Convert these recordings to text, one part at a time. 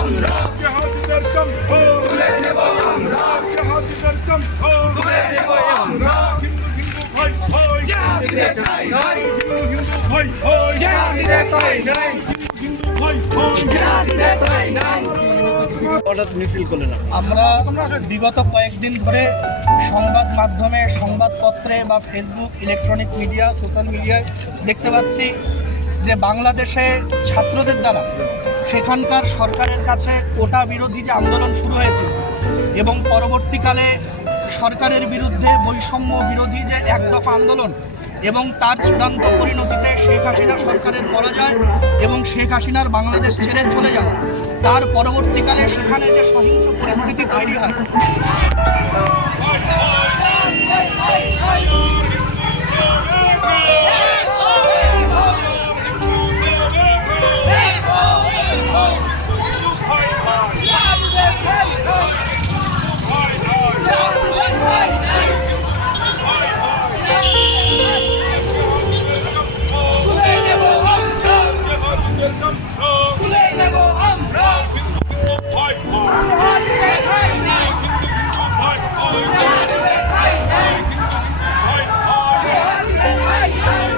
আমরা, জিহাদিদের কণ্ঠ তুলে নেব আমরা, জিহাদিদের কণ্ঠ তুলে নেব আমরা। হিন্দু হিন্দু ভাই ভাই জিহাদিদের ঠাঁই নাই, হিন্দু হিন্দু ভাই ভাই জিহাদিদের ঠাঁই নাই, হিন্দু ভাই ভাই জিহাদিদের ঠাঁই নাই। হঠাৎ মিছিল করলেন? আমরা বিগত কয়েকদিন ধরে সংবাদ মাধ্যমে, সংবাদপত্রে বা ফেসবুক, ইলেকট্রনিক মিডিয়া, সোশ্যাল মিডিয়ায় দেখতে পাচ্ছি যে বাংলাদেশে ছাত্রদের দ্বারা সেখানকার সরকারের কাছে কোটা বিরোধী যে আন্দোলন শুরু হয়েছে এবং পরবর্তীকালে সরকারের বিরুদ্ধে বৈষম্য বিরোধী যে এক দফা আন্দোলন এবং তার চূড়ান্ত পরিণতিতে শেখ হাসিনা সরকারের পরাজয় এবং শেখ হাসিনার বাংলাদেশ ছেড়ে চলে যাওয়া, তার পরবর্তীকালে সেখানে যে সহিংস পরিস্থিতি তৈরি হয়, জিহাদিদের কণ্ঠ তুলে নেব আমরা, হিন্দু হিন্দু ভাই ভাই জিহাদিদের ঠাঁই নাই, হিন্দু হিন্দু ভাই ভাই জিহাদিদের ঠাঁই নাই, ভাই ভাই জিহাদিদের ঠাঁই নাই।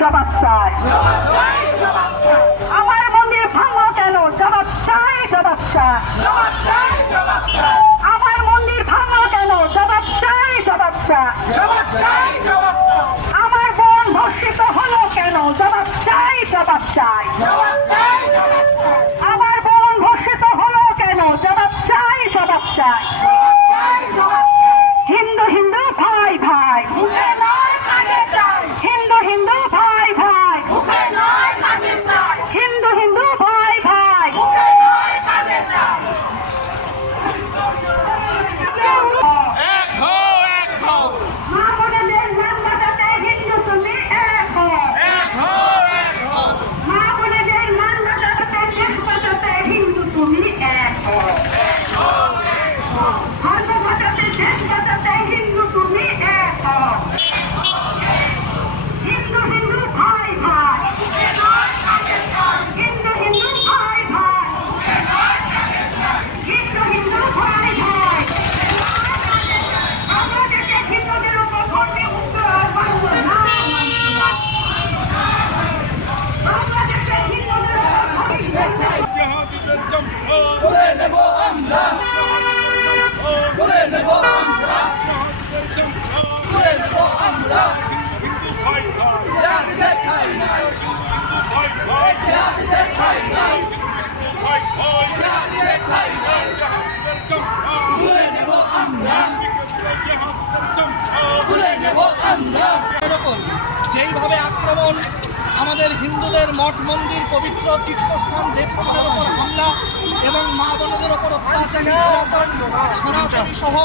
জবাব চাই, আমার মন্দির ভাঙো কেন? জবাব চাই, জবাব চাই, আমার মন্দির ভাঙো কেন? জবাব চাই, জবাব চাই, আমার বোন ধর্ষিত হলো কেন? জবাব চাই, জবাব চাই, আমার বোন ধর্ষিত হলো কেন? জবাব চাই, জবাব চাই। হিন্দু হিন্দু ভাই ভাই, হিন্দু হিন্দু ভাই ভাই, হিন্দু হিন্দু ভাই ভাই, মা বোনেদের মান বাঁচাতে হিন্দু তুমি এক হও, মা বোনেদের যেমন আমাদের হিন্দুদের মঠ মন্দির পবিত্র তীর্থস্থান দেবস্থানের ওপর হামলা এবং মা বোনদের ওপর অত্যাচার নির্যাতন, সনাতনী সহ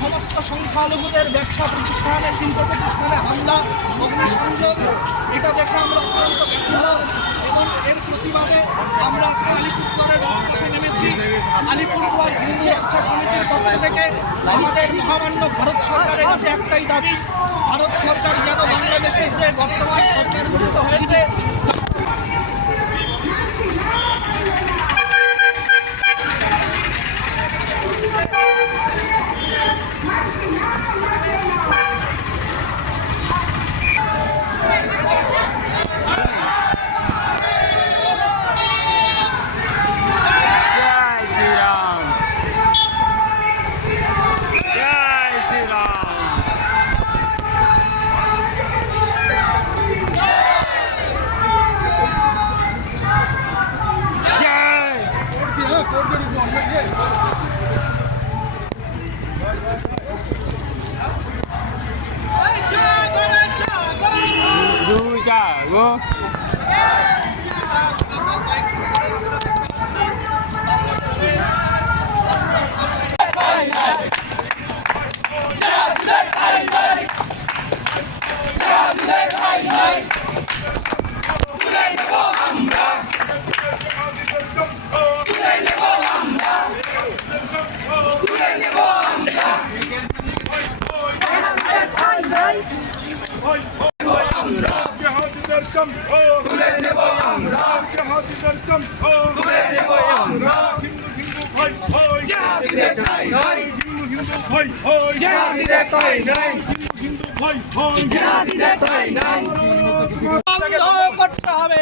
সমস্ত সংখ্যালঘুদের ব্যবসা প্রতিষ্ঠানে শিল্প প্রতিষ্ঠানে হামলা অগ্নিসংযোগ, এটা দেখে আমরা অত্যন্ত ব্যথিত এবং এর প্রতিবাদে আমরা আজকে আলিপুরদুয়ারের রাজপথে নেমেছি। আলিপুরদুয়ার হিন্দু রক্ষা সমিতির পক্ষ থেকে আমাদের মহামান্য ভারত সরকারের কাছে একটাই দাবি, ভারত সরকার যেন বাংলাদেশের যে বর্তমান সরকার গঠিত হয়েছে জেহাদিদের কণ্ঠ তুলে নেব আমরা, জেহাদিদের কণ্ঠ তুলে নেব আমরা, হিন্দু হিন্দু ভাই ভাই জেহাদিদের ঠাঁই নাই, হিন্দু হিন্দু ভাই ভাই জেহাদিদের ঠাঁই নাই, হিন্দু হিন্দু ভাই ভাই জেহাদিদের ঠাঁই নাই। করতে হবে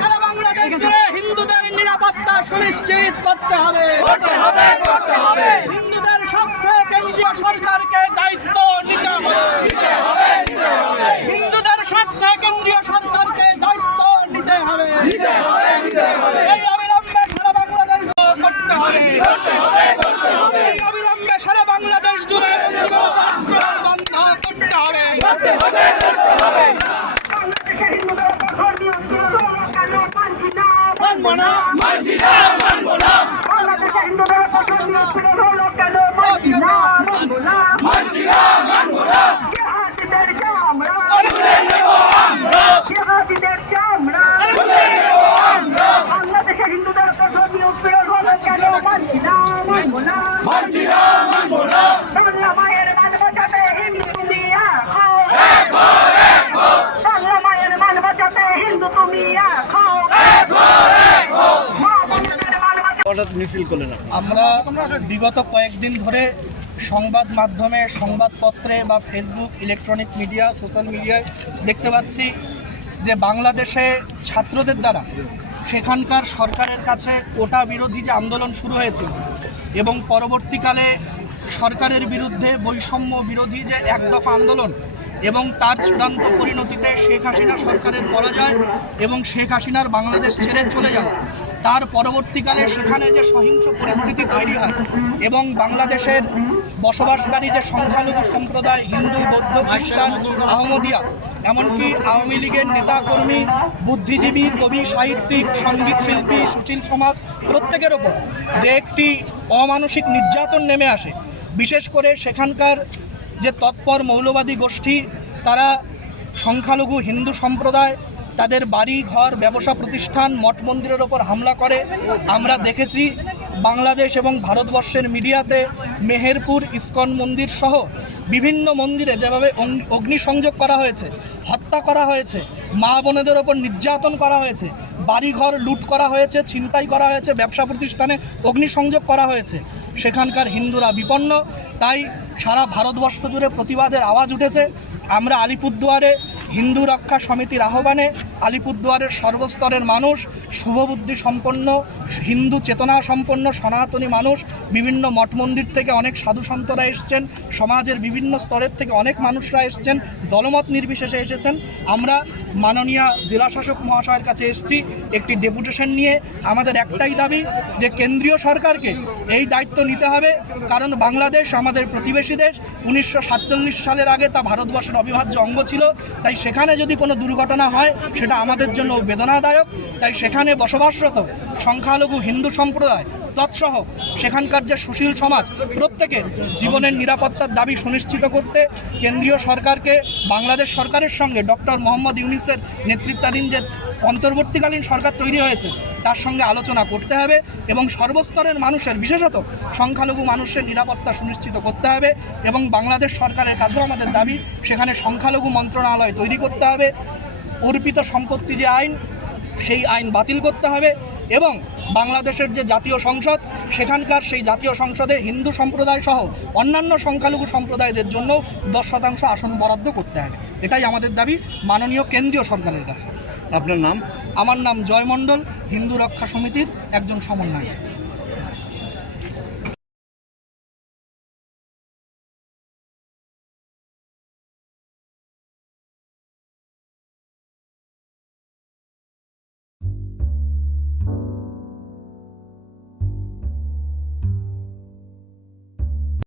সারা বাংলাদেশ জুড়ে হিন্দুদের নিরাপত্তা সুনিশ্চিত করতে হবে হিন্দুদের স্বার্থে কেন্দ্রীয় সরকারকে দায়িত্ব নিতে হবে হিন্দুদের স্বার্থে কেন্দ্রীয় সরকারকে দায়িত্ব নিতে হবে এই অবিলম্বে সারা বাংলাদেশ করতে হবে এই অবিলম্বে সারা বাংলাদেশ জুড়ে মন্দির বন্ধ করতে হবে বাংলাদেশের হিন্দুদের ধর্মীয় উৎপীড়ন হলো কেন মানছি না মানবো না বাংলা মায়ের মান বাঁচাতে হিন্দু তুমি খাও বাংলা মায়ের মান বাঁচাতে হিন্দু তুমি খাও মা বোনদের মান বাঁচাতে হঠাৎ মিছিল করলেন না? আমরা বিগত কয়েকদিন ধরে সংবাদ মাধ্যমে সংবাদপত্রে বা ফেসবুক ইলেকট্রনিক মিডিয়া সোশ্যাল মিডিয়ায় দেখতে পাচ্ছি যে বাংলাদেশে ছাত্রদের দ্বারা সেখানকার সরকারের কাছে কোটা বিরোধী যে আন্দোলন শুরু হয়েছিল এবং পরবর্তীকালে সরকারের বিরুদ্ধে বৈষম্য বিরোধী যে এক দফা আন্দোলন এবং তার চূড়ান্ত পরিণতিতে শেখ হাসিনা সরকারের পরাজয় এবং শেখ হাসিনার বাংলাদেশ ছেড়ে চলে যাওয়া, তার পরবর্তীকালে সেখানে যে সহিংস পরিস্থিতি তৈরি হয় এবং বাংলাদেশের বসবাসকারী যে সংখ্যালঘু সম্প্রদায় হিন্দু বৌদ্ধ খ্রিস্টান আহমদিয়া এমনকি আওয়ামী লীগের নেতাকর্মী বুদ্ধিজীবী কবি সাহিত্যিক সঙ্গীত শিল্পী সুশীল সমাজ প্রত্যেকের ওপর যে একটি অমানসিক নির্যাতন নেমে আসে, বিশেষ করে সেখানকার যে তৎপর মৌলবাদী গোষ্ঠী তারা সংখ্যালঘু হিন্দু সম্প্রদায় তাদের বাড়ি ঘর ব্যবসা প্রতিষ্ঠান মঠ মন্দিরের ওপর হামলা করে। আমরা দেখেছি বাংলাদেশ এবং ভারতবর্ষের মিডিয়াতে মেহেরপুর ইস্কন মন্দির সহ বিভিন্ন মন্দিরে যেভাবে অগ্নিসংযোগ করা হয়েছে, হত্যা করা হয়েছে, মা বোনেদের ওপর নির্যাতন করা হয়েছে, বাড়িঘর লুট করা হয়েছে, ছিনতাই করা হয়েছে, ব্যবসা প্রতিষ্ঠানে অগ্নিসংযোগ করা হয়েছে, সেখানকার হিন্দুরা বিপন্ন। তাই সারা ভারতবর্ষ জুড়ে প্রতিবাদের আওয়াজ উঠেছে। আমরা আলিপুরদুয়ারে হিন্দু রক্ষা সমিতির আহ্বানে আলিপুরদুয়ারের সর্বস্তরের মানুষ, শুভবুদ্ধি সম্পন্ন হিন্দু চেতনা সম্পন্ন সনাতনী মানুষ, বিভিন্ন মঠ মন্দির থেকে অনেক সাধু সন্তরা এসছেন, সমাজের বিভিন্ন স্তরের থেকে অনেক মানুষরা এসছেন, দলমত নির্বিশেষে এসেছেন। আমরা মাননীয় জেলাশাসক মহাশয়ের কাছে এসেছি একটি ডেপুটেশন নিয়ে। আমাদের একটাই দাবি যে কেন্দ্রীয় সরকারকে এই দায়িত্ব নিতে হবে, কারণ বাংলাদেশ আমাদের প্রতিবেশী দেশ। 1947 সালের আগে তা ভারতবর্ষের অবিভাজ্য অঙ্গ ছিল। তাই সেখানে যদি কোনো দুর্ঘটনা হয় সেটা আমাদের জন্য বেদনাদায়ক। তাই সেখানে বসবাসরত সংখ্যালঘু হিন্দু সম্প্রদায় তৎসহ সেখানকার যে সুশীল সমাজ প্রত্যেকের জীবনের নিরাপত্তার দাবি সুনিশ্চিত করতে কেন্দ্রীয় সরকারকে বাংলাদেশ সরকারের সঙ্গে ডক্টর মোহাম্মদ ইউনূসের নেতৃত্বাধীন যে অন্তর্বর্তীকালীন সরকার তৈরি হয়েছে তার সঙ্গে আলোচনা করতে হবে এবং সর্বস্তরের মানুষের বিশেষত সংখ্যালঘু মানুষের নিরাপত্তা সুনিশ্চিত করতে হবে এবং বাংলাদেশ সরকারের কাছেও আমাদের দাবি সেখানে সংখ্যালঘু মন্ত্রণালয় তৈরি করতে হবে। অর্পিত সম্পত্তি যে আইন সেই আইন বাতিল করতে হবে এবং বাংলাদেশের যে জাতীয় সংসদ সেখানকার সেই জাতীয় সংসদে হিন্দু সম্প্রদায় সহ অন্যান্য সংখ্যালঘু সম্প্রদায়দের জন্য 10% আসন বরাদ্দ করতে হবে। এটাই আমাদের দাবি মাননীয় কেন্দ্রীয় সরকারের কাছে। আপনার নাম? আমার নাম জয় মণ্ডল, হিন্দু রক্ষা সমিতির একজন সমন্বয়ক।